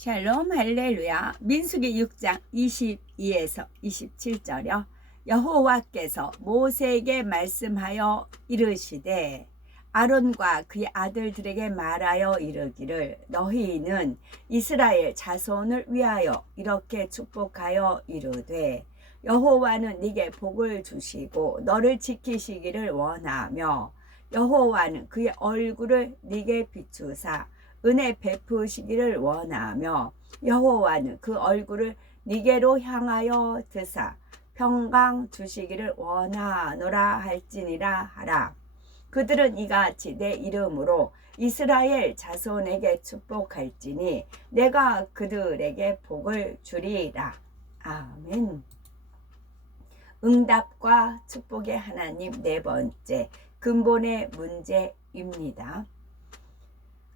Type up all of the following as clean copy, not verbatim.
샬롬 할렐루야. 민수기 6장 22에서 27절이요. 여호와께서 모세에게 말씀하여 이르시되 아론과 그의 아들들에게 말하여 이르기를 너희는 이스라엘 자손을 위하여 이렇게 축복하여 이르되 여호와는 네게 복을 주시고 너를 지키시기를 원하며 여호와는 그의 얼굴을 네게 비추사 은혜 베푸시기를 원하며 여호와는 그 얼굴을 네게로 향하여 드사 평강 주시기를 원하노라 할지니라 하라. 그들은 이같이 내 이름으로 이스라엘 자손에게 축복할지니 내가 그들에게 복을 주리라. 아멘. 응답과 축복의 하나님 네 번째, 근본의 문제입니다.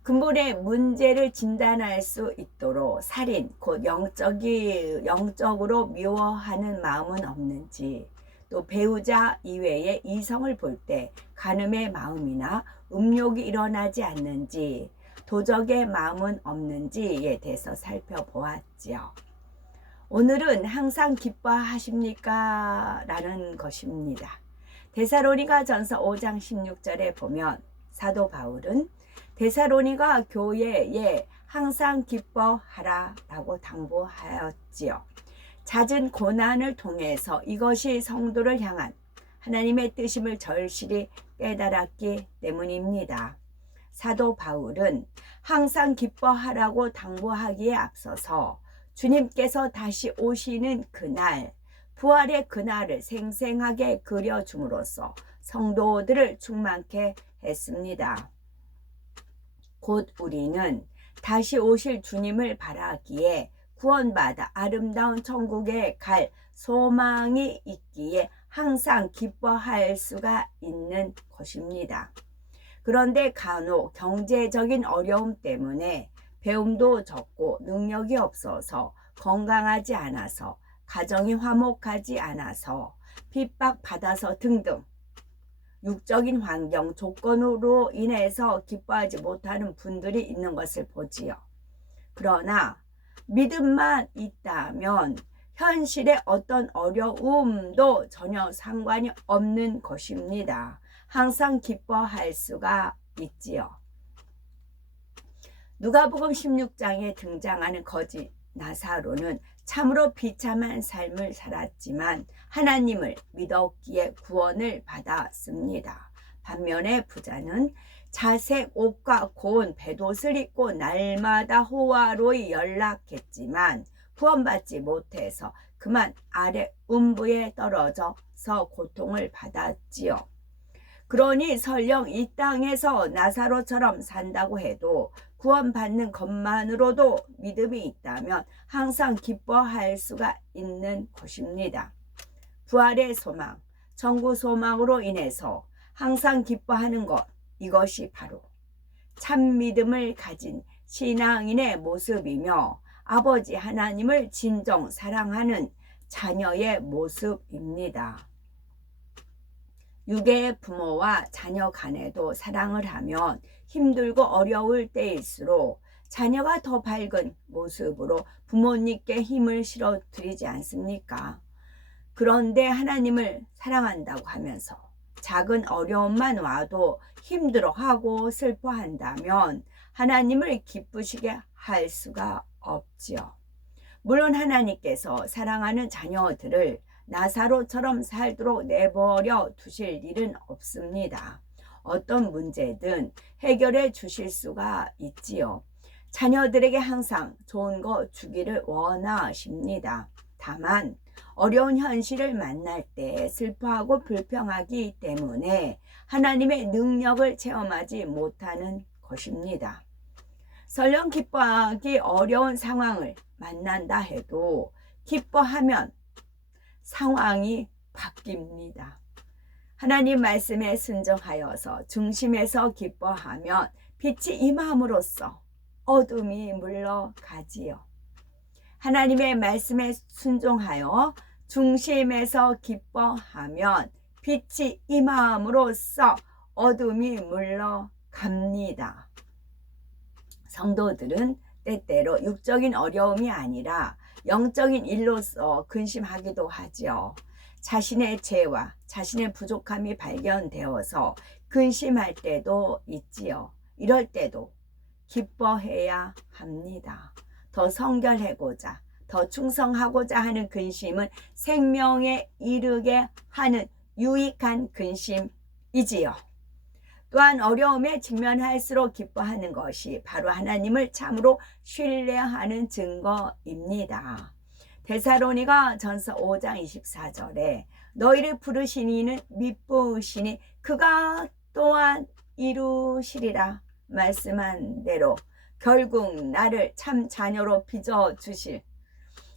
근본의 문제를 진단할 수 있도록 살인, 곧 영적으로 미워하는 마음은 없는지, 또 배우자 이외의 이성을 볼 때 간음의 마음이나 음욕이 일어나지 않는지, 도적의 마음은 없는지에 대해서 살펴보았지요. 오늘은 항상 기뻐하십니까? 라는 것입니다. 데살로니가 전서 5장 16절에 보면 사도 바울은 데살로니가 교회에 항상 기뻐하라 라고 당부하였지요. 잦은 고난을 통해서 이것이 성도를 향한 하나님의 뜻임을 절실히 깨달았기 때문입니다. 사도 바울은 항상 기뻐하라고 당부하기에 앞서서 주님께서 다시 오시는 그날, 부활의 그날을 생생하게 그려줌으로써 성도들을 충만케 했습니다. 곧 우리는 다시 오실 주님을 바라기에 구원받아 아름다운 천국에 갈 소망이 있기에 항상 기뻐할 수가 있는 것입니다. 그런데 간혹 경제적인 어려움 때문에 배움도 적고 능력이 없어서 건강하지 않아서 가정이 화목하지 않아서 핍박받아서 등등 육적인 환경, 조건으로 인해서 기뻐하지 못하는 분들이 있는 것을 보지요. 그러나 믿음만 있다면 현실의 어떤 어려움도 전혀 상관이 없는 것입니다. 항상 기뻐할 수가 있지요. 누가복음 16장에 등장하는 거지 나사로는 참으로 비참한 삶을 살았지만 하나님을 믿었기에 구원을 받았습니다. 반면에 부자는 자색 옷과 고운 뱃옷을 입고 날마다 호화로이 연락했지만 구원받지 못해서 그만 아래 음부에 떨어져서 고통을 받았지요. 그러니 설령 이 땅에서 나사로처럼 산다고 해도 구원받는 것만으로도 믿음이 있다면 항상 기뻐할 수가 있는 것입니다. 부활의 소망, 천국 소망으로 인해서 항상 기뻐하는 것, 이것이 바로 참 믿음을 가진 신앙인의 모습이며 아버지 하나님을 진정 사랑하는 자녀의 모습입니다. 육의 부모와 자녀 간에도 사랑을 하면 힘들고 어려울 때일수록 자녀가 더 밝은 모습으로 부모님께 힘을 실어드리지 않습니까? 그런데 하나님을 사랑한다고 하면서 작은 어려움만 와도 힘들어하고 슬퍼한다면 하나님을 기쁘시게 할 수가 없지요. 물론 하나님께서 사랑하는 자녀들을 나사로처럼 살도록 내버려 두실 일은 없습니다. 어떤 문제든 해결해 주실 수가 있지요. 자녀들에게 항상 좋은 거 주기를 원하십니다. 다만 어려운 현실을 만날 때 슬퍼하고 불평하기 때문에 하나님의 능력을 체험하지 못하는 것입니다. 설령 기뻐하기 어려운 상황을 만난다 해도 기뻐하면 상황이 바뀝니다. 하나님 말씀에 순종하여서 중심에서 기뻐하면 빛이 임함으로써 어둠이 물러가지요. 하나님의 말씀에 순종하여 중심에서 기뻐하면 빛이 임함으로써 어둠이 물러갑니다. 성도들은 때때로 육적인 어려움이 아니라 영적인 일로서 근심하기도 하지요. 자신의 죄와 자신의 부족함이 발견되어서 근심할 때도 있지요. 이럴 때도 기뻐해야 합니다. 더 성결하고자, 더 충성하고자 하는 근심은 생명에 이르게 하는 유익한 근심이지요. 또한 어려움에 직면할수록 기뻐하는 것이 바로 하나님을 참으로 신뢰하는 증거입니다. 데살로니가 전서 5장 24절에 너희를 부르신 이는 미쁘시니 그가 또한 이루시리라 말씀한 대로 결국 나를 참 자녀로 빚어주실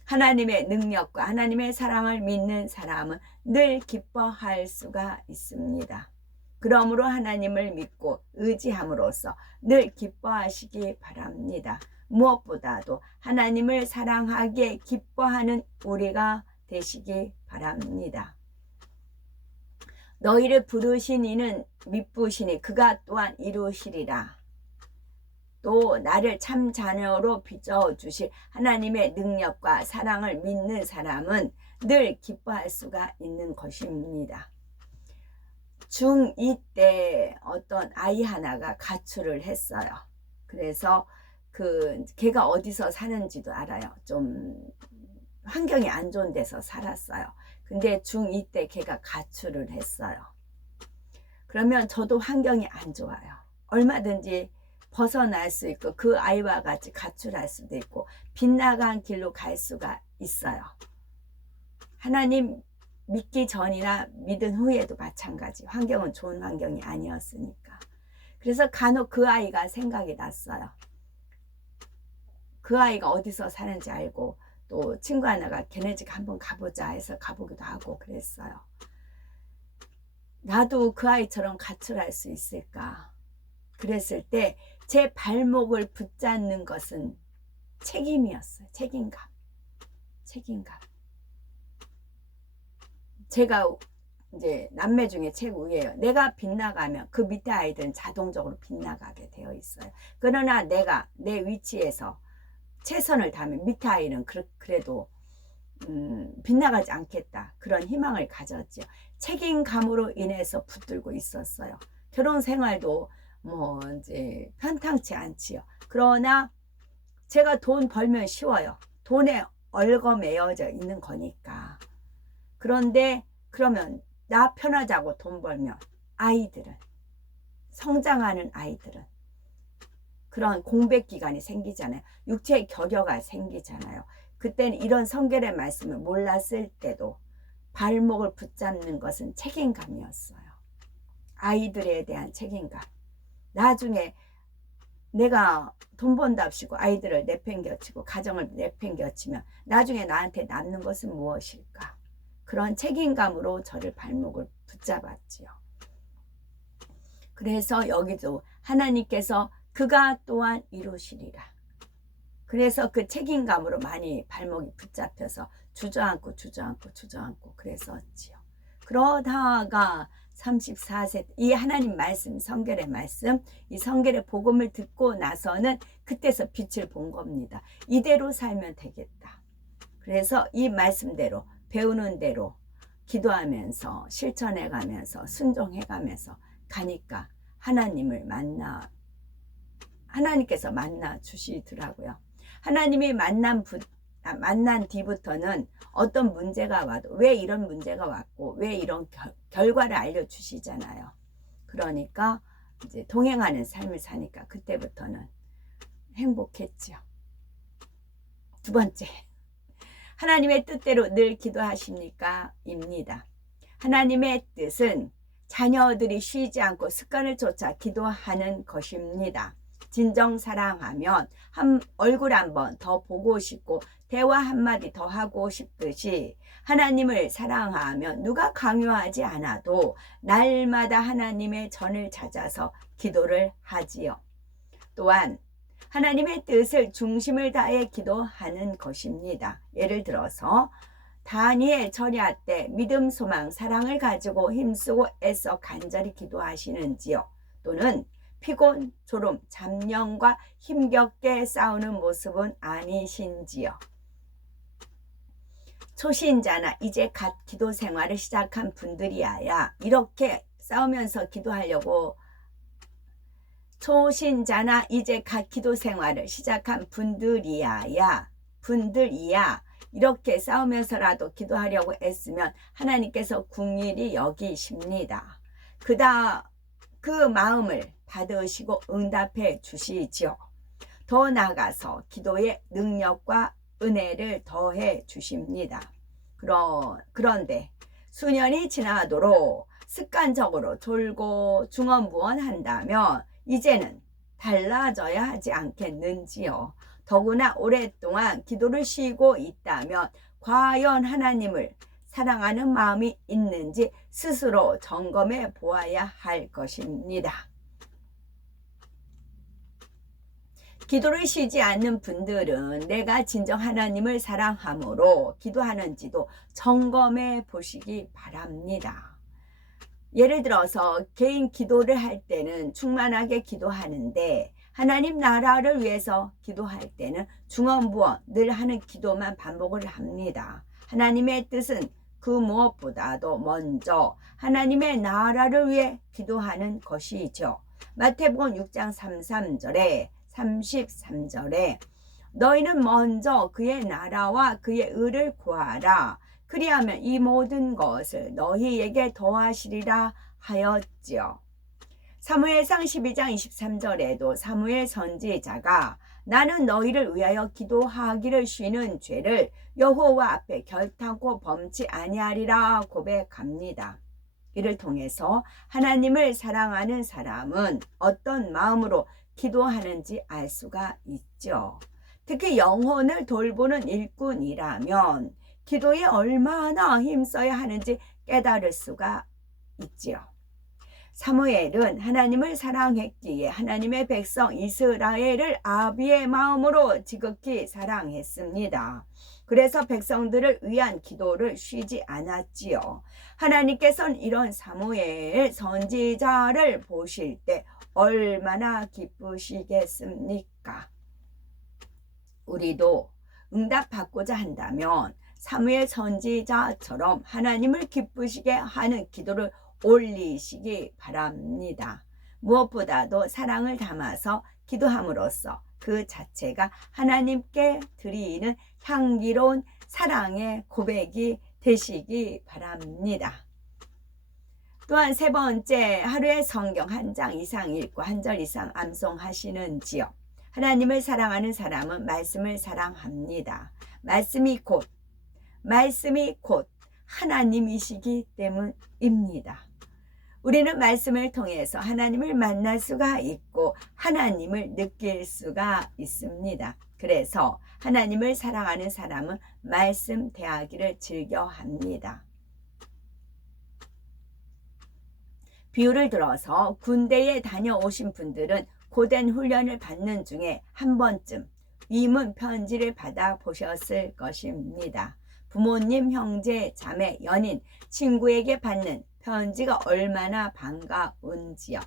하나님의 능력과 하나님의 사랑을 믿는 사람은 늘 기뻐할 수가 있습니다. 그러므로 하나님을 믿고 의지함으로써 늘 기뻐하시기 바랍니다. 무엇보다도 하나님을 사랑하기에 기뻐하는 우리가 되시기 바랍니다. 너희를 부르신 이는 미쁘시니 그가 또한 이루시리라. 또 나를 참 자녀로 빚어주실 하나님의 능력과 사랑을 믿는 사람은 늘 기뻐할 수가 있는 것입니다. 중2 때 어떤 아이 하나가 가출을 했어요. 그래서 걔가 어디서 사는지도 알아요. 좀 환경이 안 좋은 데서 살았어요. 근데 중2 때 걔가 가출을 했어요. 그러면 저도 환경이 안 좋아요. 얼마든지 벗어날 수 있고 그 아이와 같이 가출할 수도 있고 빗나간 길로 갈 수가 있어요. 하나님 믿기 전이나 믿은 후에도 마찬가지. 환경은 좋은 환경이 아니었으니까. 그래서 간혹 그 아이가 생각이 났어요. 그 아이가 어디서 사는지 알고 또 친구 하나가 걔네 집 한번 가보자 해서 가보기도 하고 그랬어요. 나도 그 아이처럼 가출할 수 있을까? 그랬을 때 제 발목을 붙잡는 것은 책임이었어요. 책임감. 제가 이제 남매 중에 최고예요. 내가 빗나가면 그 밑에 아이들은 자동적으로 빗나가게 되어 있어요. 그러나 내가 내 위치에서 최선을 다하면 밑에 아이는 그래도 빗나가지 않겠다. 그런 희망을 가졌죠. 책임감으로 인해서 붙들고 있었어요. 결혼 생활도 뭐 이제 편탕치 않지요. 그러나 제가 돈 벌면 쉬워요. 돈에 얽어매여져 있는 거니까. 그런데 그러면 나 편하자고 돈 벌면 아이들은, 성장하는 아이들은 그런 공백 기간이 생기잖아요. 육체의 결여가 생기잖아요. 그때는 이런 성결의 말씀을 몰랐을 때도 발목을 붙잡는 것은 책임감이었어요. 아이들에 대한 책임감. 나중에 내가 돈 번답시고 아이들을 내팽겨치고 가정을 내팽겨치면 나중에 나한테 남는 것은 무엇일까? 그런 책임감으로 저를 발목을 붙잡았지요. 그래서 여기도 하나님께서 그가 또한 이루시리라. 그래서 그 책임감으로 많이 발목이 붙잡혀서 주저앉고 그랬었지요. 그러다가 34세 이 하나님 말씀, 성결의 말씀, 이 성결의 복음을 듣고 나서는 그때서 빛을 본 겁니다. 이대로 살면 되겠다. 그래서 이 말씀대로 배우는 대로 기도하면서 실천해가면서 순종해가면서 가니까 하나님께서 만나 주시더라고요. 하나님이 만난 뒤부터는 어떤 문제가 와도 왜 이런 문제가 왔고 왜 이런 결과를 알려주시잖아요. 그러니까 이제 동행하는 삶을 사니까 그때부터는 행복했죠. 두 번째, 하나님의 뜻대로 늘 기도하십니까? 입니다. 하나님의 뜻은 자녀들이 쉬지 않고 습관을 쫓아 기도하는 것입니다. 진정 사랑하면 얼굴 한번 더 보고 싶고 대화 한마디 더 하고 싶듯이 하나님을 사랑하면 누가 강요하지 않아도 날마다 하나님의 전을 찾아서 기도를 하지요. 또한 하나님의 뜻을 중심을 다해 기도하는 것입니다. 예를 들어서 다니엘 절야 때 믿음, 소망, 사랑을 가지고 힘쓰고 애써 간절히 기도하시는지요? 또는 피곤, 졸음, 잡념과 힘겹게 싸우는 모습은 아니신지요. 초신자나 이제 갓 기도 생활을 시작한 분들이야 이렇게 싸우면서 기도하려고 초신자나 이제 갓 기도 생활을 시작한 분들이야 이렇게 싸우면서라도 기도하려고 애쓰면 하나님께서 긍휼히 여기십니다. 그 마음을 받으시고 응답해 주시지요. 더 나아가서 기도의 능력과 은혜를 더해 주십니다. 그런데 수년이 지나도록 습관적으로 졸고 중언부언한다면 이제는 달라져야 하지 않겠는지요. 더구나 오랫동안 기도를 쉬고 있다면 과연 하나님을 사랑하는 마음이 있는지 스스로 점검해 보아야 할 것입니다. 기도를 쉬지 않는 분들은 내가 진정 하나님을 사랑함으로 기도하는지도 점검해 보시기 바랍니다. 예를 들어서 개인 기도를 할 때는 충만하게 기도하는데 하나님 나라를 위해서 기도할 때는 중언부언 늘 하는 기도만 반복을 합니다. 하나님의 뜻은 그 무엇보다도 먼저 하나님의 나라를 위해 기도하는 것이죠. 마태복음 6장 33절에 너희는 먼저 그의 나라와 그의 의를 구하라. 그리하면 이 모든 것을 너희에게 더하시리라 하였지요. 사무엘상 12장 23절에도 사무엘 선지자가 나는 너희를 위하여 기도하기를 쉬는 죄를 여호와 앞에 결탄코 범치 아니하리라 고백합니다. 이를 통해서 하나님을 사랑하는 사람은 어떤 마음으로 기도하는지 알 수가 있죠. 특히 영혼을 돌보는 일꾼이라면 기도에 얼마나 힘써야 하는지 깨달을 수가 있지요. 사무엘은 하나님을 사랑했기에 하나님의 백성 이스라엘을 아비의 마음으로 지극히 사랑했습니다. 그래서 백성들을 위한 기도를 쉬지 않았지요. 하나님께서는 이런 사무엘 선지자를 보실 때 얼마나 기쁘시겠습니까? 우리도 응답받고자 한다면 사무엘 선지자처럼 하나님을 기쁘시게 하는 기도를 올리시기 바랍니다. 무엇보다도 사랑을 담아서 기도함으로써 그 자체가 하나님께 드리는 향기로운 사랑의 고백이 되시기 바랍니다. 또한 세 번째, 하루에 성경 한 장 이상 읽고 한 절 이상 암송하시는지요. 하나님을 사랑하는 사람은 말씀을 사랑합니다. 말씀이 곧 하나님이시기 때문입니다. 우리는 말씀을 통해서 하나님을 만날 수가 있고 하나님을 느낄 수가 있습니다. 그래서 하나님을 사랑하는 사람은 말씀 대하기를 즐겨합니다. 비유를 들어서 군대에 다녀오신 분들은 고된 훈련을 받는 중에 한 번쯤 위문 편지를 받아 보셨을 것입니다. 부모님, 형제, 자매, 연인, 친구에게 받는 편지가 얼마나 반가운지요.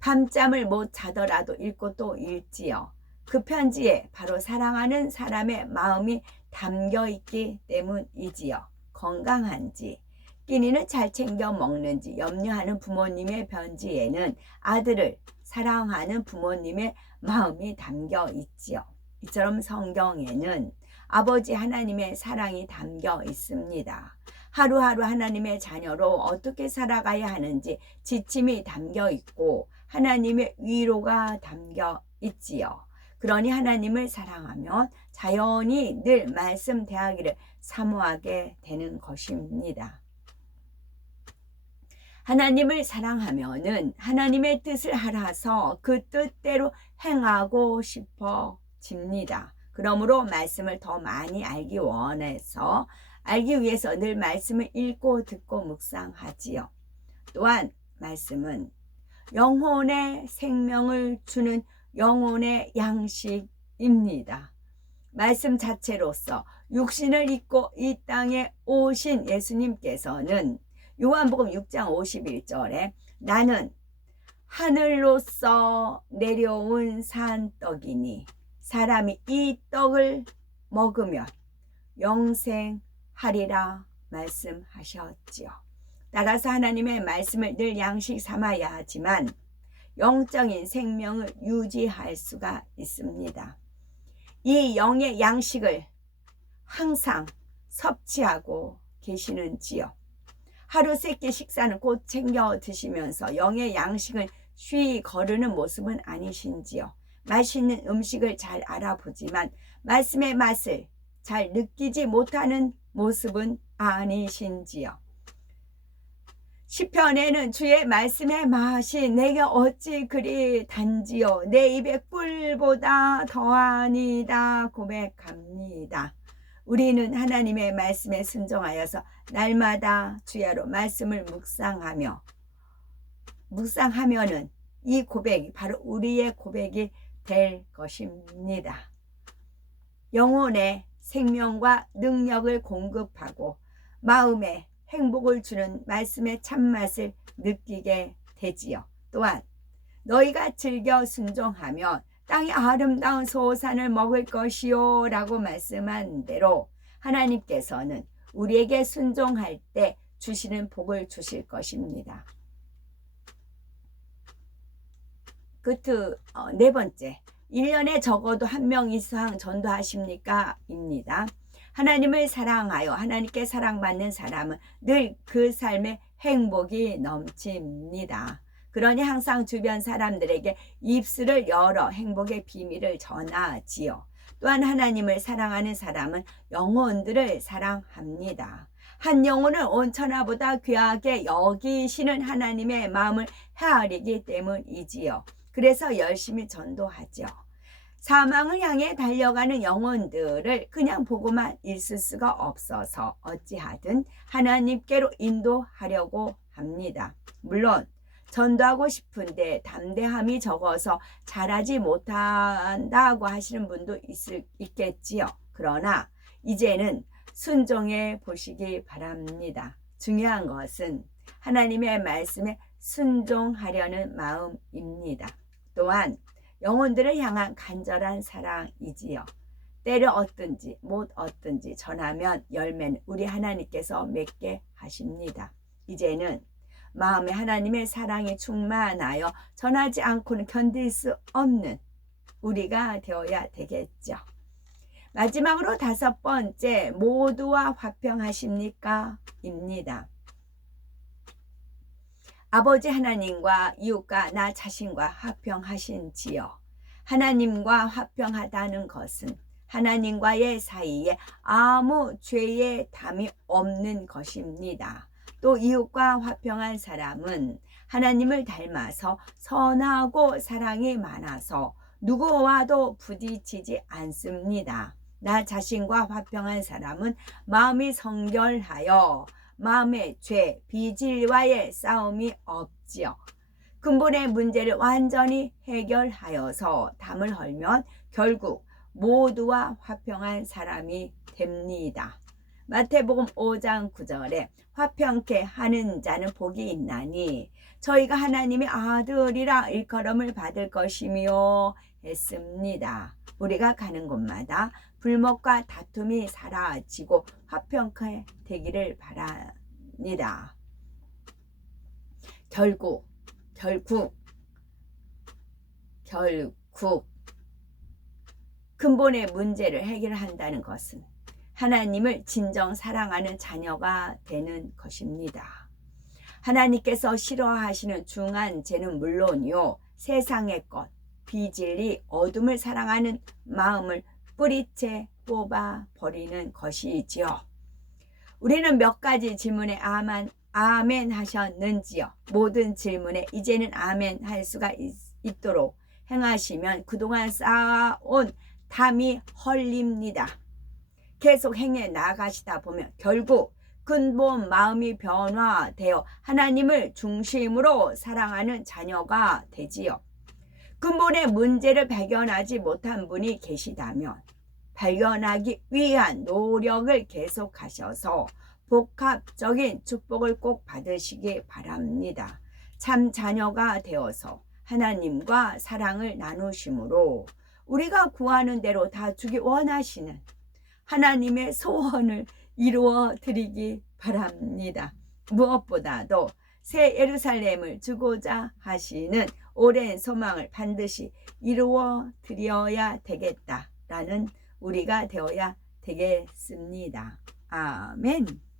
밤잠을 못 자더라도 읽고 또 읽지요. 그 편지에 바로 사랑하는 사람의 마음이 담겨 있기 때문이지요. 건강한지, 끼니는 잘 챙겨 먹는지 염려하는 부모님의 편지에는 아들을 사랑하는 부모님의 마음이 담겨 있지요. 이처럼 성경에는 아버지 하나님의 사랑이 담겨 있습니다. 하루하루 하나님의 자녀로 어떻게 살아가야 하는지 지침이 담겨 있고 하나님의 위로가 담겨 있지요. 그러니 하나님을 사랑하면 자연히 늘 말씀 대하기를 사모하게 되는 것입니다. 하나님을 사랑하면은 하나님의 뜻을 알아서 그 뜻대로 행하고 싶어집니다. 그러므로 말씀을 더 많이 알기 위해서 늘 말씀을 읽고 듣고 묵상하지요. 또한 말씀은 영혼의 생명을 주는 영혼의 양식입니다. 말씀 자체로서 육신을 입고 이 땅에 오신 예수님께서는 요한복음 6장 51절에 나는 하늘로서 내려온 산떡이니 사람이 이 떡을 먹으면 영생하리라 말씀하셨지요. 따라서 하나님의 말씀을 늘 양식 삼아야 하지만 영적인 생명을 유지할 수가 있습니다. 이 영의 양식을 항상 섭취하고 계시는지요? 하루 3끼 식사는 꼭 챙겨 드시면서 영의 양식을 쉬이 거르는 모습은 아니신지요? 맛있는 음식을 잘 알아보지만 말씀의 맛을 잘 느끼지 못하는 모습은 아니신지요? 시편에는 주의 말씀의 맛이 내게 어찌 그리 단지요 내 입에 꿀보다 더하니다 고백합니다. 우리는 하나님의 말씀에 순종하여서 날마다 주야로 말씀을 묵상하면은 이 고백이 바로 우리의 고백이 될 것입니다. 영혼의 생명과 능력을 공급하고 마음에 행복을 주는 말씀의 참맛을 느끼게 되지요. 또한 너희가 즐겨 순종하면 땅의 아름다운 소산을 먹을 것이요 라고 말씀한 대로 하나님께서는 우리에게 순종할 때 주시는 복을 주실 것입니다. 네 번째, 1년에 적어도 1명 이상 전도하십니까? 입니다. 하나님을 사랑하여 하나님께 사랑받는 사람은 늘 그 삶에 행복이 넘칩니다. 그러니 항상 주변 사람들에게 입술을 열어 행복의 비밀을 전하지요. 또한 하나님을 사랑하는 사람은 영혼들을 사랑합니다. 한 영혼을 온 천하보다 귀하게 여기시는 하나님의 마음을 헤아리기 때문이지요. 그래서 열심히 전도하죠. 사망을 향해 달려가는 영혼들을 그냥 보고만 있을 수가 없어서 어찌하든 하나님께로 인도하려고 합니다. 물론 전도하고 싶은데 담대함이 적어서 잘하지 못한다고 하시는 분도 있겠지요. 그러나 이제는 순종해 보시기 바랍니다. 중요한 것은 하나님의 말씀에 순종하려는 마음입니다. 또한 영혼들을 향한 간절한 사랑이지요. 때를 얻든지 못 얻든지 전하면 열매는 우리 하나님께서 맺게 하십니다. 이제는 마음에 하나님의 사랑이 충만하여 전하지 않고는 견딜 수 없는 우리가 되어야 되겠죠. 마지막으로 5번째, 모두와 화평하십니까? 입니다. 아버지 하나님과 이웃과 나 자신과 화평하신지요? 하나님과 화평하다는 것은 하나님과의 사이에 아무 죄의 담이 없는 것입니다. 또 이웃과 화평한 사람은 하나님을 닮아서 선하고 사랑이 많아서 누구와도 부딪히지 않습니다. 나 자신과 화평한 사람은 마음이 성결하여 마음의 죄, 비질과의 싸움이 없지요. 근본의 문제를 완전히 해결하여서 담을 헐면 결국 모두와 화평한 사람이 됩니다. 마태복음 5장 9절에 화평케 하는 자는 복이 있나니 저희가 하나님의 아들이라 일컬음을 받을 것이며 했습니다. 우리가 가는 곳마다 불목과 다툼이 사라지고 화평케 되기를 바랍니다. 결국 근본의 문제를 해결한다는 것은 하나님을 진정 사랑하는 자녀가 되는 것입니다. 하나님께서 싫어하시는 중한 죄는 물론이요, 세상의 것, 비진리, 어둠을 사랑하는 마음을 뿌리채 뽑아 버리는 것이지요. 우리는 몇 가지 질문에 아멘 하셨는지요? 모든 질문에 이제는 아멘 할 수가 있도록 행하시면 그동안 쌓아온 담이 헐립니다. 계속 행해 나가시다 보면 결국 근본 마음이 변화되어 하나님을 중심으로 사랑하는 자녀가 되지요. 근본의 문제를 발견하지 못한 분이 계시다면 발견하기 위한 노력을 계속하셔서 복합적인 축복을 꼭 받으시기 바랍니다. 참 자녀가 되어서 하나님과 사랑을 나누심으로 우리가 구하는 대로 다 주기 원하시는 하나님의 소원을 이루어 드리기 바랍니다. 무엇보다도 새 예루살렘을 주고자 하시는 오랜 소망을 반드시 이루어 드려야 되겠다라는 우리가 되어야 되겠습니다. 아멘.